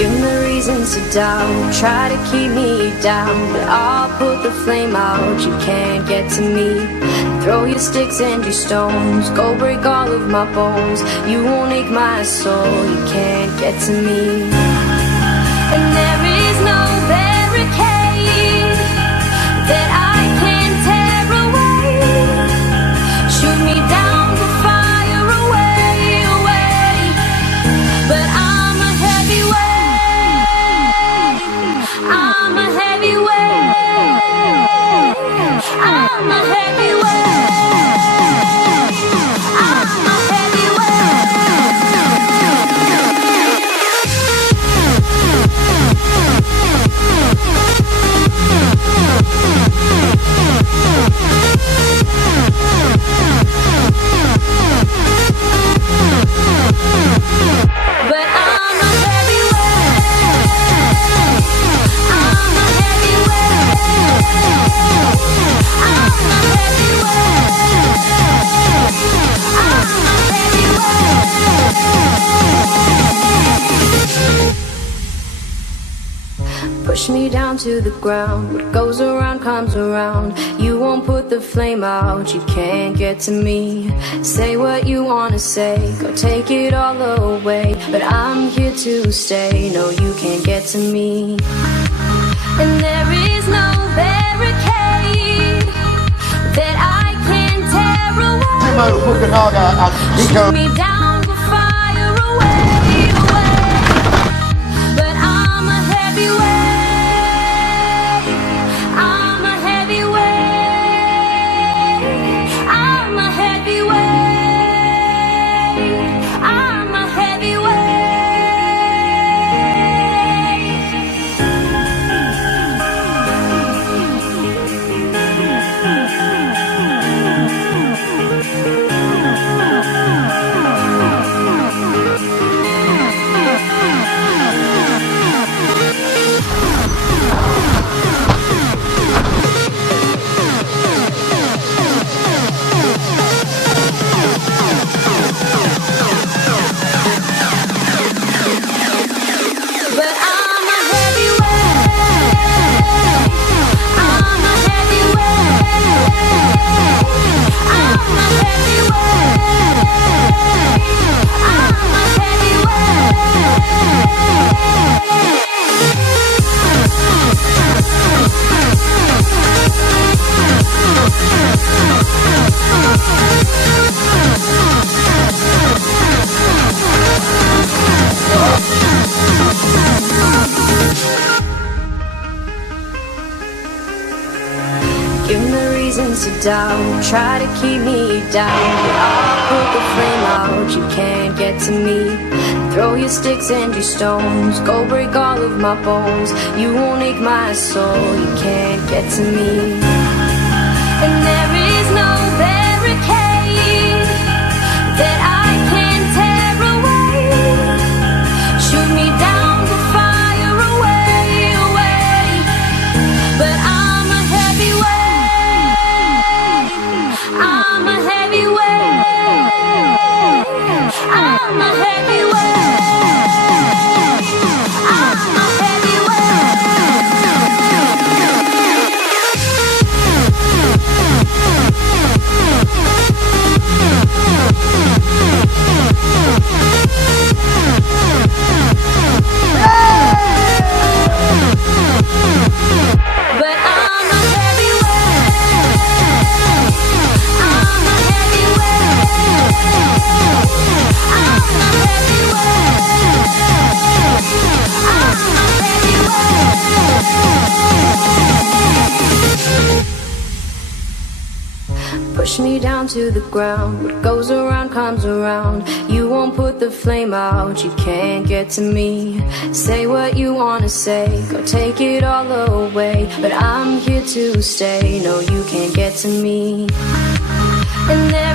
Give me reasons to doubt, try to keep me down, but I'll put the flame out, you can't get to me. Throw your sticks and your stones, go break all of my bones, you won't ache my soul, you can't get to me. And there is no barricade that I can tear away. Shoot me down to fire away, away. But I'm a heavyweight, I'm a heavyweight, I'm a heavyweight, I'm a Push me down to the ground, what goes around comes around. You won't put the flame out, you can't get to me. Say what you wanna say, go take it all away. But I'm here to stay, no you can't get to me. And there is no barricade that I can tear away. Shoot me down to fire away, away. But I'm a heavyweight, to doubt, try to keep me down, but I'll put the flame out, you can't get to me. Throw your sticks and your stones, go break all of my bones, you won't ache my soul, you can't get to me. And there is no barricade that I can tear away. Shoot me down to fire away, away. But I'm a heavyweight, I'm a heavyweight, I'm a heavyweight, I'm a Push me down to the ground, what goes around comes around. You won't put the flame out, you can't get to me. Say what you wanna say, go take it all away. But I'm here to stay, no you can't get to me. And there